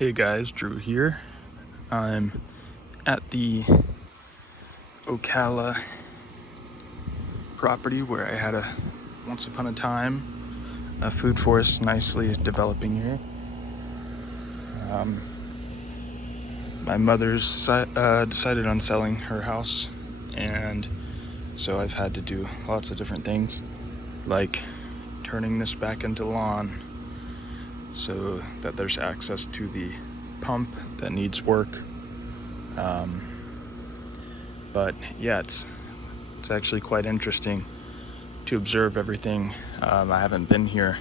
Hey guys, Drew here. I'm at the Ocala property where I had once upon a time a food forest nicely developing here. My mother's decided on selling her house, and so I've had to do lots of different things, like turning this back into lawn so that there's access to the pump that needs work. But yeah, it's actually quite interesting to observe everything. I haven't been here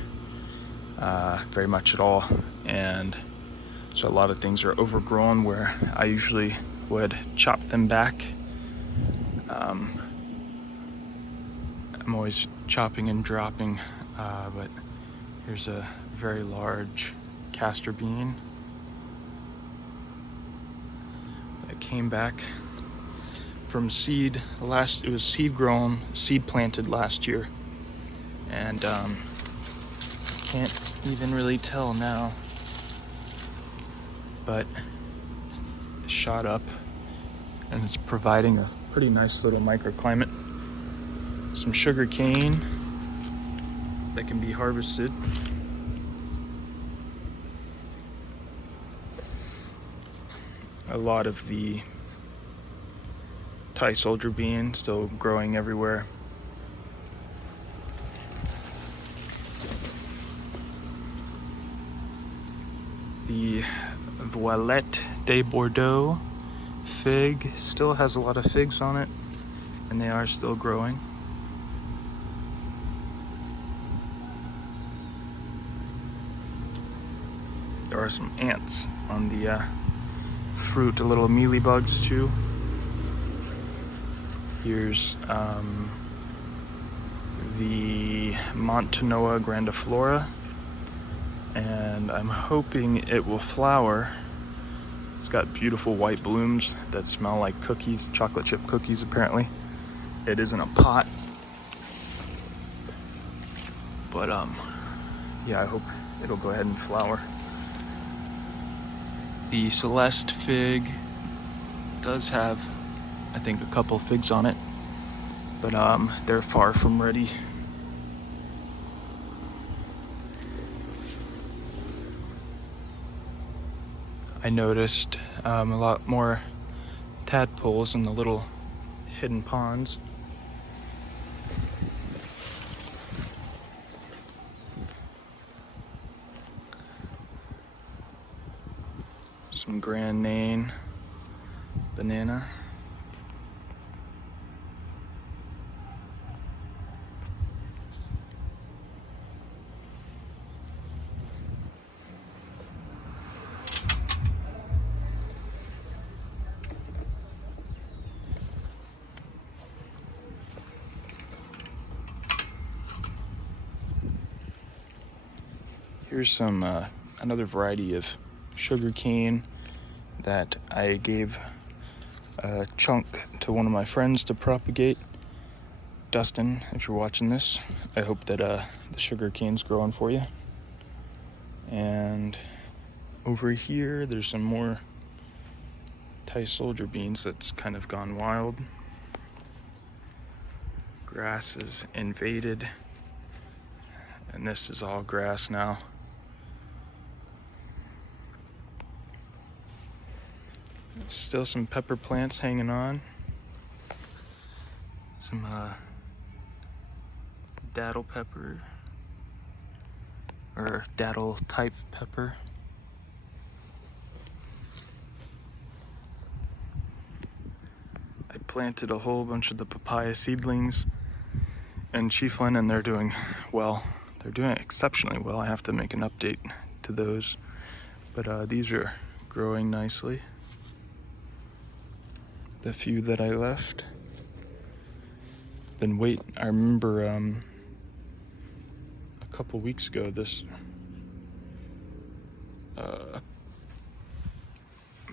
very much at all, and so a lot of things are overgrown where I usually would chop them back. I'm always chopping and dropping, but here's a very large castor bean that came back from seed. It was seed grown, seed planted last year, and can't even really tell now, but it shot up and it's providing a pretty nice little microclimate. Some sugar cane that can be harvested. A lot of the Thai soldier bean still growing everywhere. The Voilette de Bordeaux fig still has a lot of figs on it, and they are still growing. There are some ants on the fruit, little mealybugs too. Here's the Montanoa grandiflora, and I'm hoping it will flower. It's got beautiful white blooms that smell like cookies, chocolate chip cookies apparently. It is in a pot, but yeah, I hope it'll go ahead and flower. The Celeste fig does have, I think, a couple figs on it, but they're far from ready. I noticed a lot more tadpoles in the little hidden ponds. Some Grand Nain banana. Here's some another variety of sugar cane that I gave a chunk to one of my friends to propagate. Dustin, if you're watching this, I hope that the sugar cane's growing for you. And over here, there's some more Thai soldier beans that's kind of gone wild. Grass is invaded, and this is all grass now. Still some pepper plants hanging on. Some daddle pepper, or daddle type pepper. I planted a whole bunch of the papaya seedlings in Chiefland, and they're doing well. They're doing exceptionally well. I have to make an update to those, but these are growing nicely. The few that I left. I remember a couple weeks ago, this I'm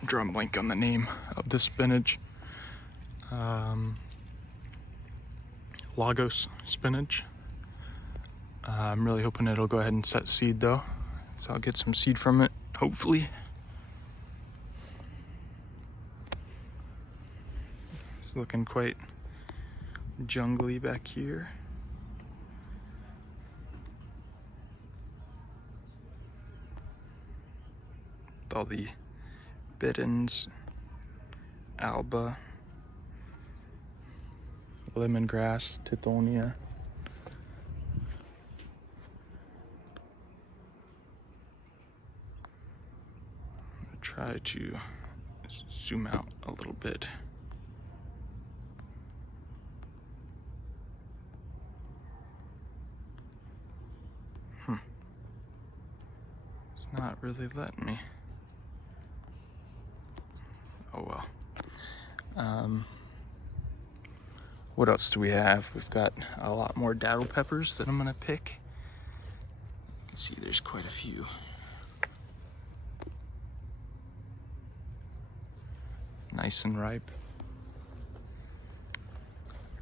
drawing a blank on the name of this spinach. Lagos spinach. I'm really hoping it'll go ahead and set seed though, so I'll get some seed from it, hopefully. It's looking quite jungly back here. With all the bittens, alba, lemongrass, tithonia. I'll try to zoom out a little bit. It's not really letting me. Oh well. What else do we have? We've got a lot more daddle peppers that I'm gonna pick. Let's see, there's quite a few. Nice and ripe.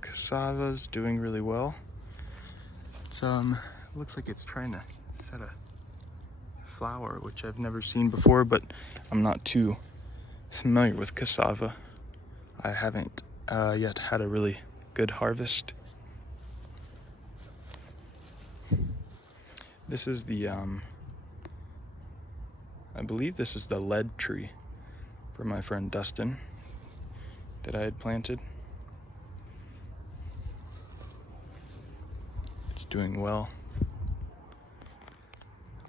Cassava's doing really well. It's looks like it's trying to set a flower, which I've never seen before, but I'm not too familiar with cassava. I haven't yet had a really good harvest. This is the I believe this is the lead tree for my friend Dustin that I had planted. It's doing well.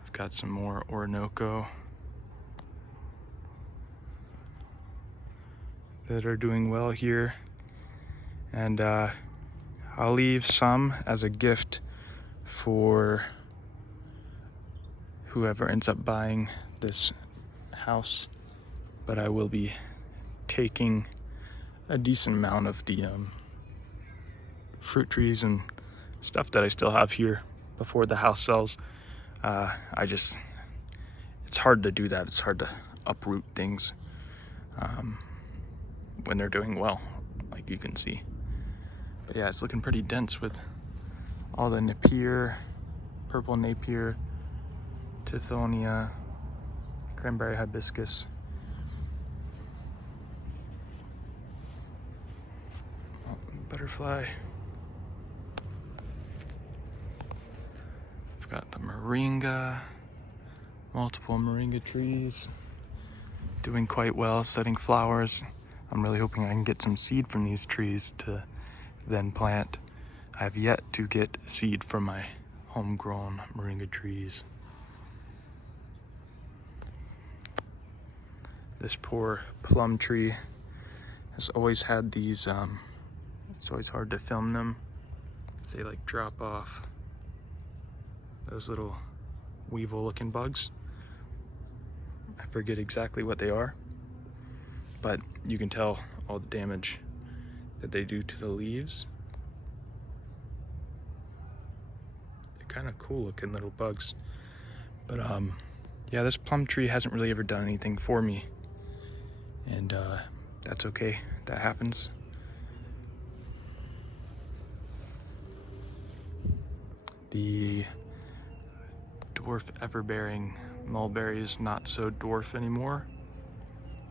I've got some more Orinoco that are doing well here, and I'll leave some as a gift for whoever ends up buying this house, but I will be taking a decent amount of the fruit trees and stuff that I still have here before the house sells. It's hard to do that. It's hard to uproot things when they're doing well, like you can see. But yeah, it's looking pretty dense with all the Napier, purple Napier, tithonia, cranberry hibiscus. Oh, butterfly. I've got the moringa, multiple moringa trees, doing quite well, setting flowers. I'm really hoping I can get some seed from these trees to then plant. I have yet to get seed from my homegrown moringa trees. This poor plum tree has always had these, it's always hard to film them. They like drop off those little weevil looking bugs. I forget exactly what they are, but you can tell all the damage that they do to the leaves. They're kind of cool looking little bugs. But yeah, this plum tree hasn't really ever done anything for me. And that's okay, that happens. The dwarf everbearing mulberry is not so dwarf anymore.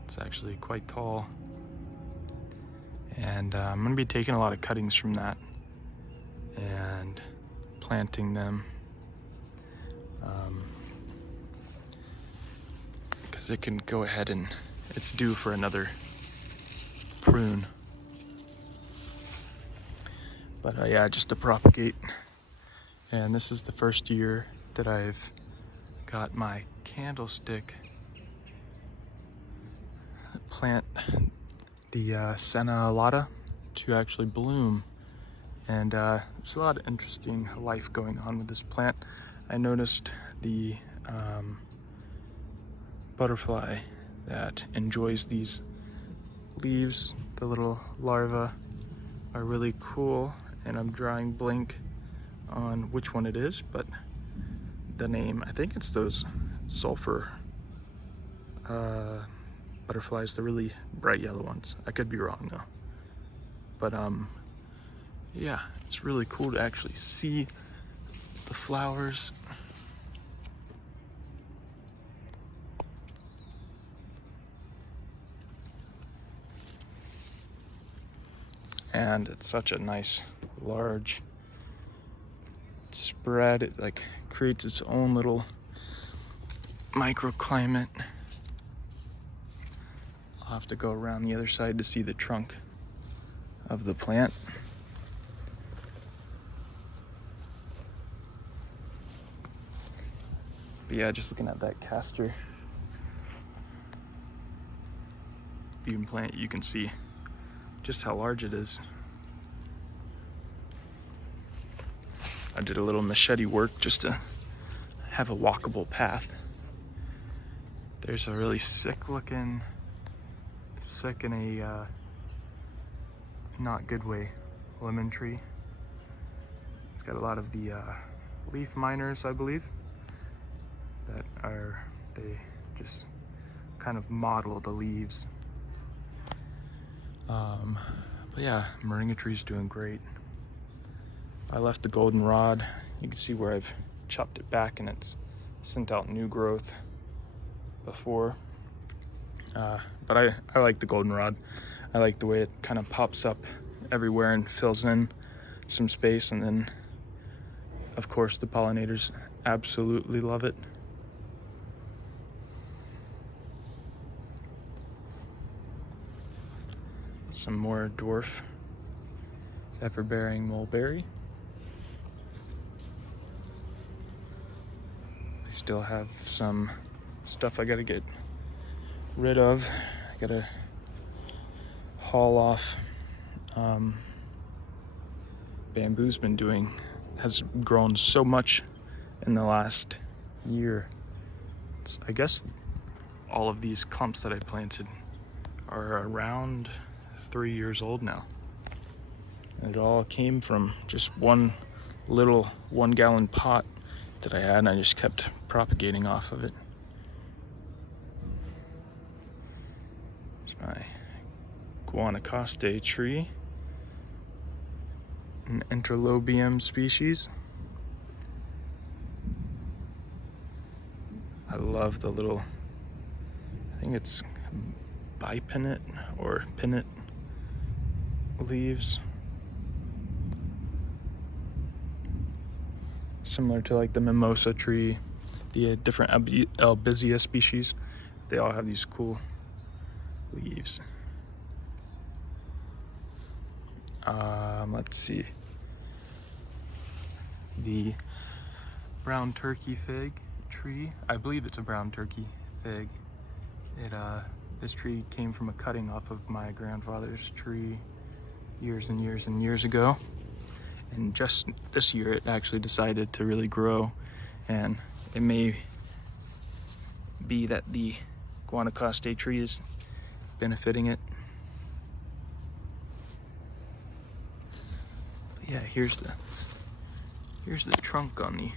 It's actually quite tall. And I'm gonna be taking a lot of cuttings from that and planting them. Because it can go ahead and it's due for another prune. But yeah, just to propagate. And this is the first year that I've got my candlestick plant, the Senna alata, to actually bloom. And there's a lot of interesting life going on with this plant. I noticed the butterfly that enjoys these leaves, the little larvae, are really cool, and I'm drawing blank on which one it is, but the name, I think it's those sulfur butterflies, the really bright yellow ones. I could be wrong though. But yeah, it's really cool to actually see the flowers. and it's such a nice large spread. It like creates its own little microclimate. I'll have to go around the other side to see the trunk of the plant. But yeah, just looking at that castor bean plant, you can see just how large it is. I did a little machete work just to have a walkable path. There's a really sick in a not good way lemon tree. It's got a lot of the leaf miners, I believe, they just kind of model the leaves. But yeah, moringa tree's doing great. I left the goldenrod. You can see where I've chopped it back and it's sent out new growth before. But I like the goldenrod. I like the way it kind of pops up everywhere and fills in some space, and then of course the pollinators absolutely love it. Some more dwarf ever-bearing mulberry. I still have some stuff I gotta get rid of. I gotta haul off. Bamboo's has grown so much in the last year. I guess all of these clumps that I planted are around 3 years old now. And it all came from just one little 1-gallon pot that I had, and I just kept propagating off of it. It's my Guanacaste tree, an Interlobium species. I love the little, I think it's bipinnate or pinnate leaves. Similar to like the mimosa tree, the different albizia species. They all have these cool leaves. Let's see. The brown turkey fig tree. I believe it's a brown turkey fig. This tree came from a cutting off of my grandfather's tree years and years and years ago. And just this year it actually decided to really grow, and it may be that the Guanacaste tree is benefiting it. But yeah, here's the trunk on the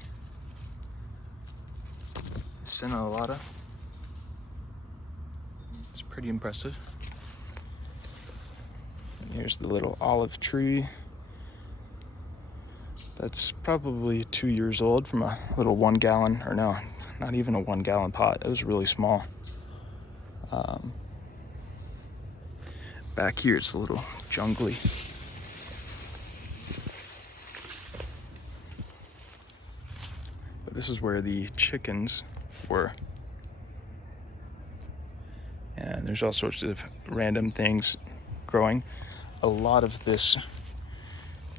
Sinalata. It's pretty impressive. And here's the little olive tree. That's probably 2 years old, from a little 1-gallon, or no, not even a 1-gallon pot. It was really small. Back here, it's a little jungly. But this is where the chickens were. And there's all sorts of random things growing. A lot of this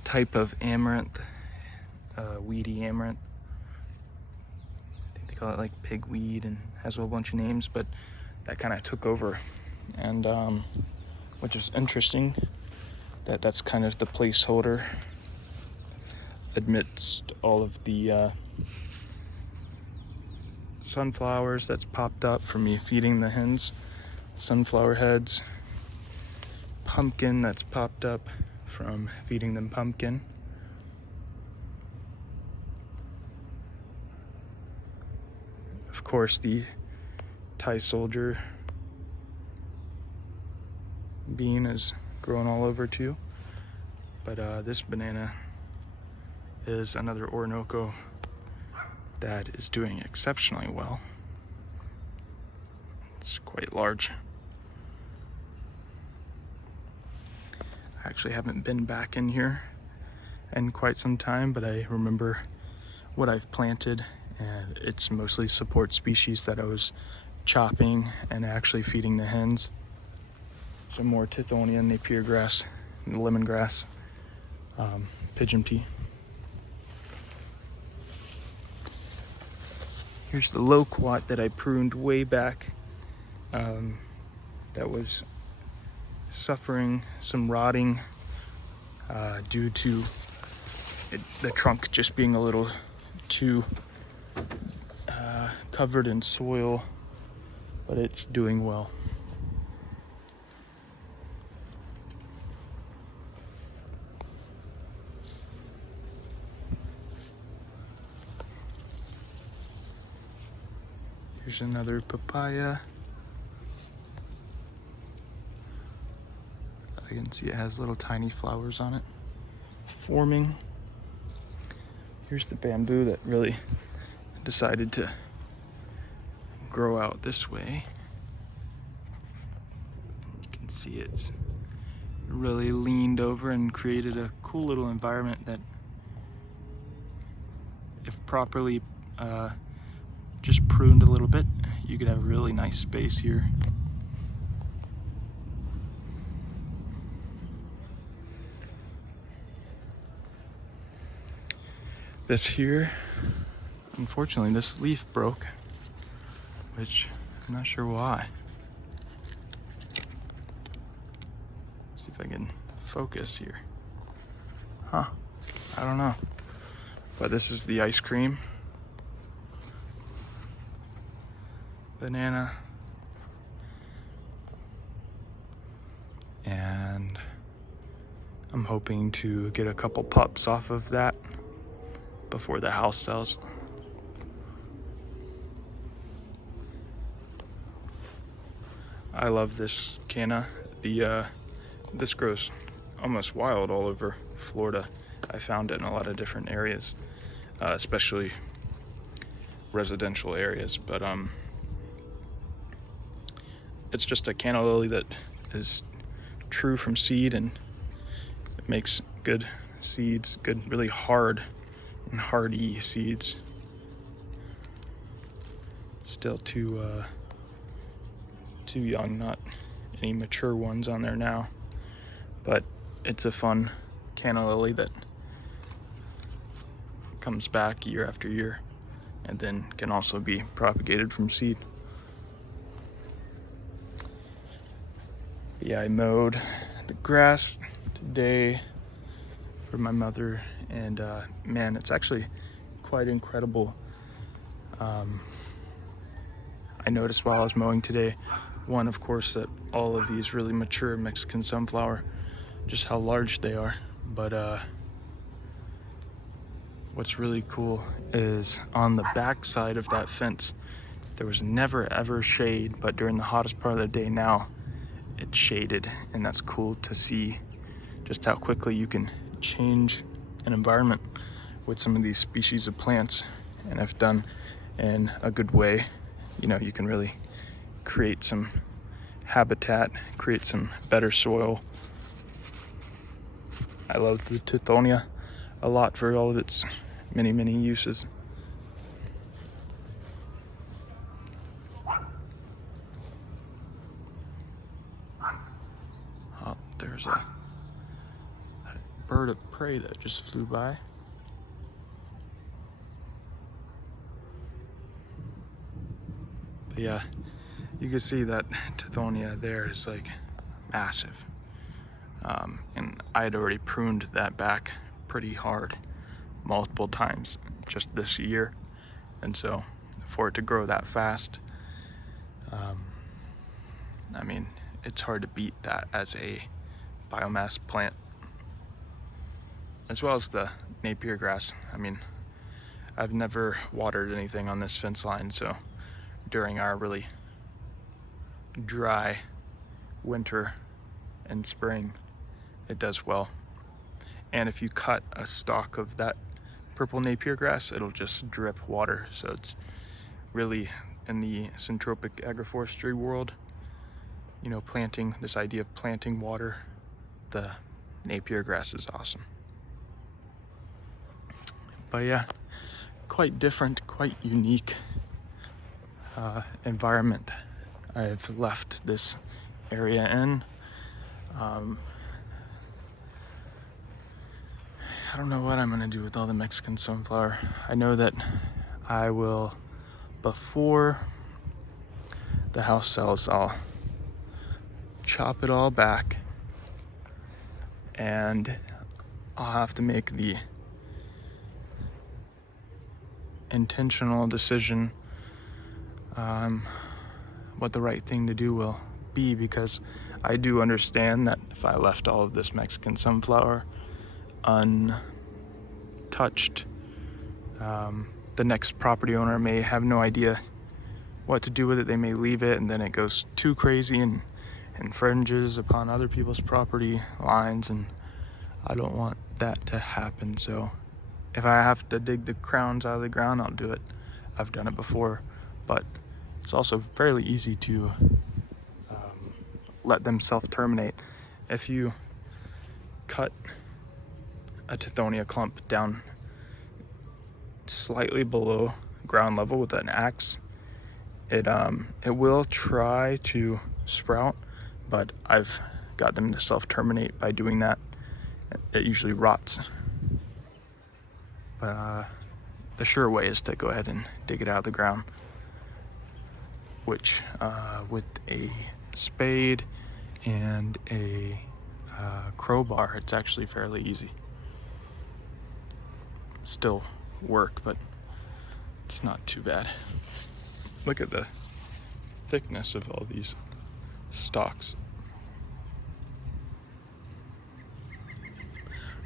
type of amaranth, weedy amaranth, I think they call it like pigweed, and has a whole bunch of names, but that kind of took over. And which is interesting, that's kind of the placeholder amidst all of the sunflowers that's popped up from me feeding the hens, sunflower heads, pumpkin that's popped up from feeding them pumpkin. Of course, the Thai soldier bean is growing all over too. But this banana is another Orinoco that is doing exceptionally well. It's quite large. I actually haven't been back in here in quite some time, but I remember what I've planted, and it's mostly support species that I was chopping and actually feeding the hens. Some more Tithonia, Napier grass, and lemongrass, pigeon pea. Here's the loquat that I pruned way back, that was suffering some rotting due to the trunk just being a little too covered in soil, but it's doing well. Here's another papaya. I can see it has little tiny flowers on it forming. Here's the bamboo that really decided to grow out this way. You can see it's really leaned over and created a cool little environment that, if properly just pruned a little bit, you could have a really nice space here. This here, unfortunately, this leaf broke, which I'm not sure why. Let's see if I can focus here. Huh, I don't know. But this is the ice cream. Banana. And I'm hoping to get a couple pups off of that before the house sells. I love this canna. This grows almost wild all over Florida. I found it in a lot of different areas, especially residential areas. But it's just a canna lily that is true from seed, and it makes good seeds, good, really hard and hardy seeds. Still too young, not any mature ones on there now, but it's a fun canna lily that comes back year after year and then can also be propagated from seed. Yeah, I mowed the grass today for my mother, and man, it's actually quite incredible. I noticed while I was mowing today, one, of course, that all of these really mature Mexican sunflower, just how large they are. But what's really cool is on the back side of that fence, there was never ever shade, but during the hottest part of the day now, it's shaded, and that's cool to see just how quickly you can change an environment with some of these species of plants. And if done in a good way, you know, you can really create some habitat, create some better soil. I love the Tithonia a lot for all of its many, many uses. Oh, there's a bird of prey that just flew by. But yeah, you can see that Tithonia there is like massive. And I had already pruned that back pretty hard multiple times just this year. And so for it to grow that fast, I mean, it's hard to beat that as a biomass plant. As well as the Napier grass. I mean, I've never watered anything on this fence line, so during our really dry winter and spring, it does well. And if you cut a stalk of that purple Napier grass, it'll just drip water. So it's really, in the syntropic agroforestry world, you know, planting, this idea of planting water, the Napier grass is awesome. But yeah, quite different, quite unique environment I've left this area in. I don't know what I'm gonna do with all the Mexican sunflower. I know that I will, before the house sells, I'll chop it all back, and I'll have to make the intentional decision what the right thing to do will be, because I do understand that if I left all of this Mexican sunflower untouched, the next property owner may have no idea what to do with it. They may leave it, and then it goes too crazy and infringes upon other people's property lines, and I don't want that to happen. So if I have to dig the crowns out of the ground, I'll do it. I've done it before, but it's also fairly easy to let them self-terminate. If you cut a Tithonia clump down slightly below ground level with an axe, it will try to sprout, but I've got them to self-terminate by doing that. It usually rots. But the sure way is to go ahead and dig it out of the ground, which with a spade and a crowbar, it's actually fairly easy. Still work, but it's not too bad. Look at the thickness of all these stalks.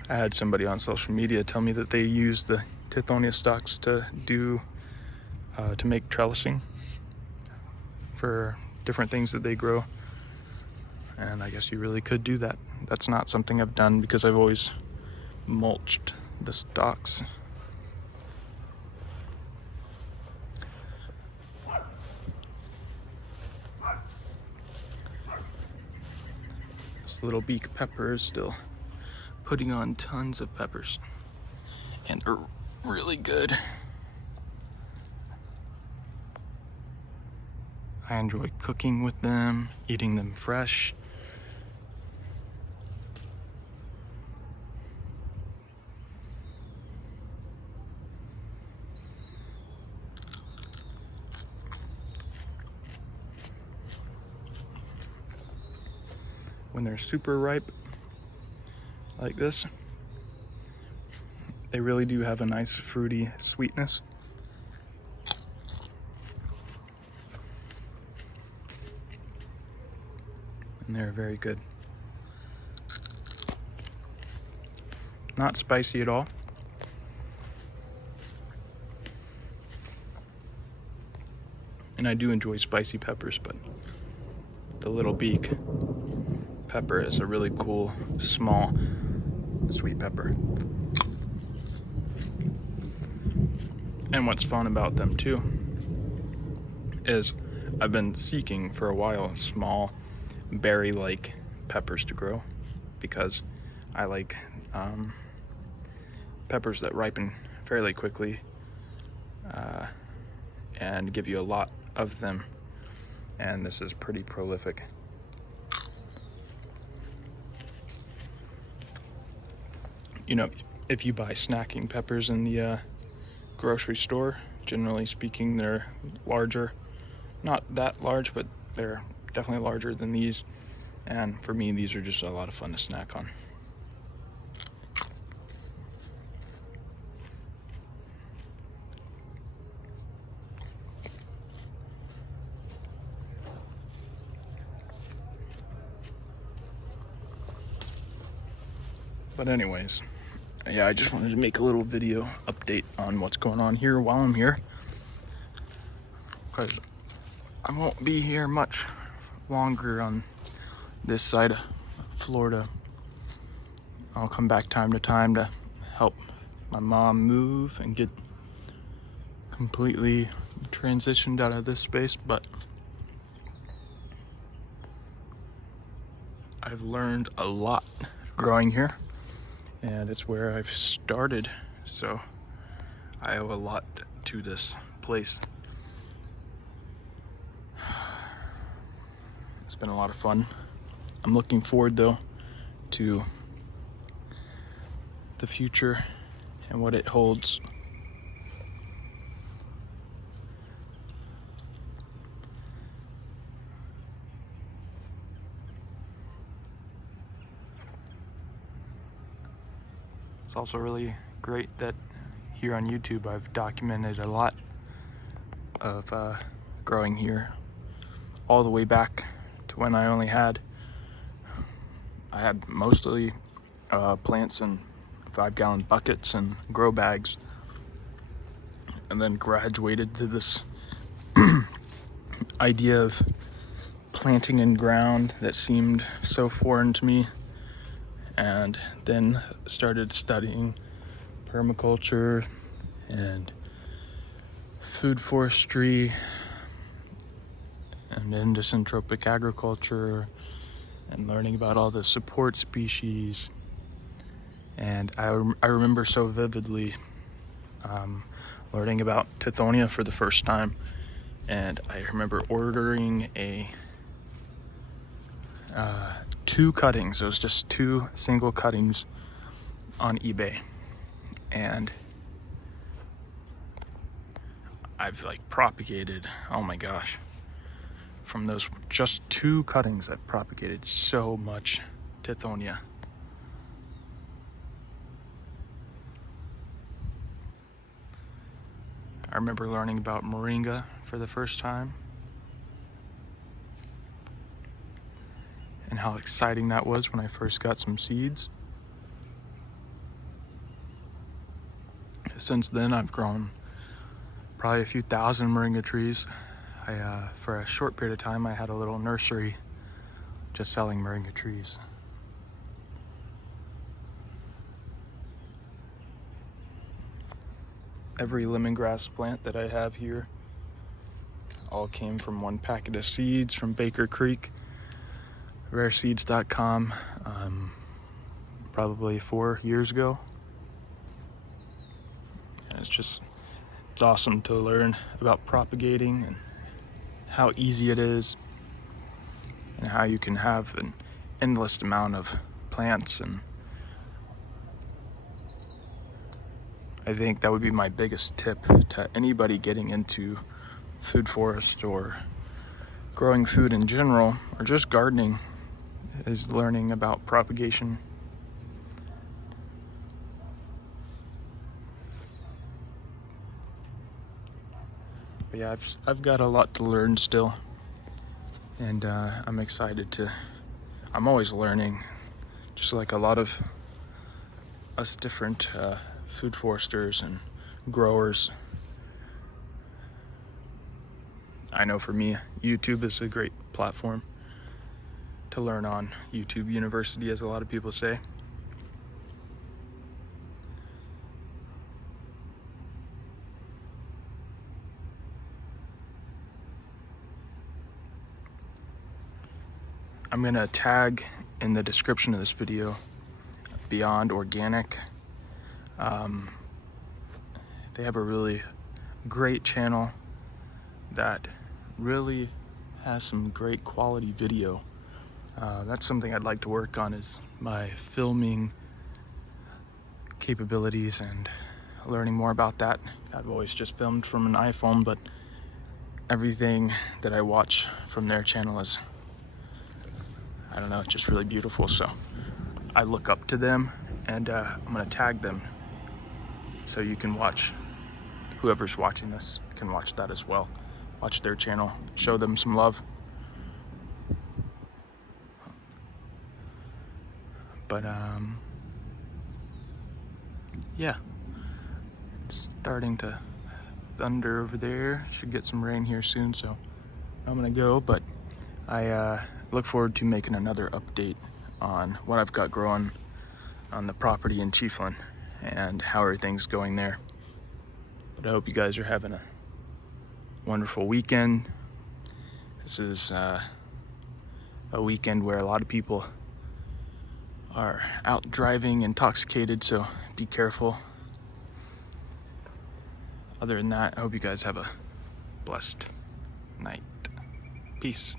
I had somebody on social media tell me that they use the Tithonia stalks to make trellising for different things that they grow, and I guess you really could do that. That's not something I've done because I've always mulched the stalks. This little beak pepper is still putting on tons of peppers, and they're really good. I enjoy cooking with them, eating them fresh. When they're super ripe like this, they really do have a nice fruity sweetness. And they're very good. Not spicy at all. And I do enjoy spicy peppers, but the little beak pepper is a really cool, small, sweet pepper. And what's fun about them too is I've been seeking for a while small berry-like peppers to grow, because I like peppers that ripen fairly quickly and give you a lot of them, and this is pretty prolific. You know, if you buy snacking peppers in the grocery store, generally speaking, they're larger. Not that large, but they're definitely larger than these. And for me, these are just a lot of fun to snack on. But anyways, yeah, I just wanted to make a little video update on what's going on here while I'm here, because I won't be here much longer on this side of Florida. I'll come back time to time to help my mom move and get completely transitioned out of this space, but I've learned a lot growing here, and it's where I've started, so I owe a lot to this place. It's been a lot of fun. I'm looking forward though to the future and what it holds. It's also really great that here on YouTube I've documented a lot of growing here, all the way back to when I had mostly plants in 5-gallon buckets and grow bags, and then graduated to this idea of planting in ground that seemed so foreign to me, and then started studying permaculture and food forestry and into syntropic agriculture and learning about all the support species. And I remember so vividly learning about Tithonia for the first time, and I remember ordering a 2 cuttings. It was just 2 single cuttings on eBay, and I've like propagated, oh my gosh, from those just 2 cuttings I've propagated so much Tithonia. I remember learning about moringa for the first time and how exciting that was when I first got some seeds. Since then, I've grown probably a few thousand moringa trees. For a short period of time, I had a little nursery just selling moringa trees. Every lemongrass plant that I have here all came from one packet of seeds from Baker Creek, rareseeds.com, probably 4 years ago. And it's awesome to learn about propagating and how easy it is, and how you can have an endless amount of plants. And I think that would be my biggest tip to anybody getting into food forest or growing food in general, or just gardening, is learning about propagation. But yeah, I've got a lot to learn still, and I'm excited I'm always learning, just like a lot of us different food foresters and growers. I know for me, YouTube is a great platform to learn on. YouTube University, as a lot of people say. I'm gonna tag in the description of this video Beyond Organic. They have a really great channel that really has some great quality video. That's something I'd like to work on, is my filming capabilities and learning more about that. I've always just filmed from an iPhone, but everything that I watch from their channel is, I don't know, it's just really beautiful. So I look up to them, and I'm gonna tag them so you can watch, whoever's watching this can watch that as well. Watch their channel, show them some love. But yeah, it's starting to thunder over there. Should get some rain here soon, so I'm gonna go. But I look forward to making another update on what I've got growing on the property in Chiefland and how everything's going there. But I hope you guys are having a wonderful weekend. This is a weekend where a lot of people are out driving intoxicated, so be careful. Other than that, I hope you guys have a blessed night. Peace.